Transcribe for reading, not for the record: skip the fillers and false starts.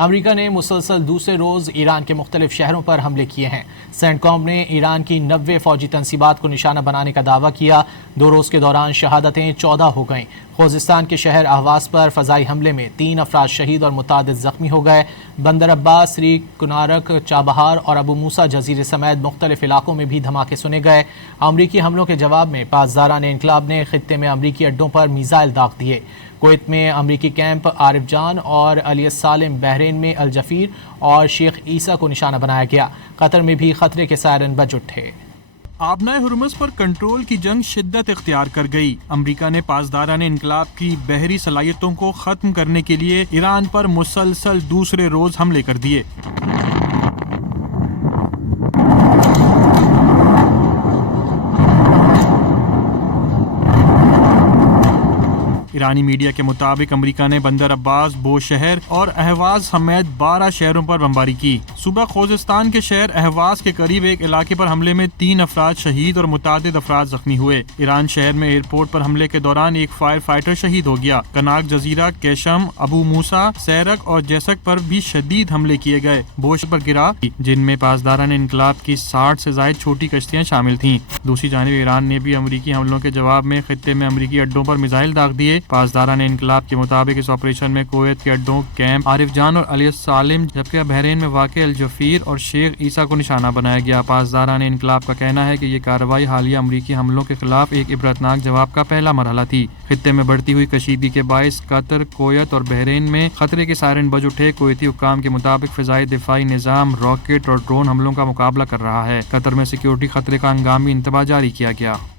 امریکہ نے مسلسل دوسرے روز ایران کے مختلف شہروں پر حملے کیے ہیں۔ سینٹ کام نے ایران کی 90 فوجی تنصیبات کو نشانہ بنانے کا دعویٰ کیا۔ 2 روز کے دوران شہادتیں 14 ہو گئیں۔ خوزستان کے شہر اہواز پر فضائی حملے میں 3 افراد شہید اور متعدد زخمی ہو گئے۔ بندر عباس، سری کنارک، چابہار اور ابو موسیٰ جزیرے سمیت مختلف علاقوں میں بھی دھماکے سنے گئے۔ امریکی حملوں کے جواب میں پاسداران انقلاب نے خطے میں امریکی اڈوں پر میزائل داغ دیے۔ کویت میں امریکی کیمپ عارف جان اور علی السالم، بحرین میں الجفیر اور شیخ عیسیٰ کو نشانہ بنایا گیا۔ قطر میں بھی خطرے کے سائرن بج اٹھے۔ آبنائے ہرمز پر کنٹرول کی جنگ شدت اختیار کر گئی۔ امریکہ نے پاسداران انقلاب کی بحری صلاحیتوں کو ختم کرنے کے لیے ایران پر مسلسل دوسرے روز حملے کر دیے۔ ایرانی میڈیا کے مطابق امریکہ نے بندر عباس، بوشہر اور اہواز سمیت 12 شہروں پر بمباری کی۔ صبح خوزستان کے شہر اہواز کے قریب ایک علاقے پر حملے میں 3 افراد شہید اور متعدد افراد زخمی ہوئے۔ ایران شہر میں ایئرپورٹ پر حملے کے دوران ایک فائر فائٹر شہید ہو گیا۔ کناک جزیرہ، کیشم، ابو موسیٰ، سیرک اور جیسک پر بھی شدید حملے کیے گئے۔ بوش پر گرا، جن میں پاسداران انقلاب کی 60 سے زائد چھوٹی کشتیاں شامل تھیں۔ دوسری جانب ایران نے بھی امریکی حملوں کے جواب میں خطے میں امریکی اڈوں پر میزائل داغ دیے۔ پاسداران انقلاب کے مطابق اس آپریشن میں کویت کے اڈوں کیمپ عارف جان اور علی السالم، جبکہ بحرین میں واقع الجفیر اور شیخ عیسیٰ کو نشانہ بنایا گیا۔ پاسداران انقلاب کا کہنا ہے کہ یہ کارروائی حالیہ امریکی حملوں کے خلاف ایک عبرتناک جواب کا پہلا مرحلہ تھی۔ خطے میں بڑھتی ہوئی کشیدگی کے باعث قطر، کویت اور بحرین میں خطرے کے سائرن بج اٹھے۔ کویتی حکام کے مطابق فضائی دفاعی نظام راکٹ اور ڈرون حملوں کا مقابلہ کر رہا ہے۔ قطر میں سیکیورٹی خطرے کا ہنگامی انتباہ جاری کیا گیا۔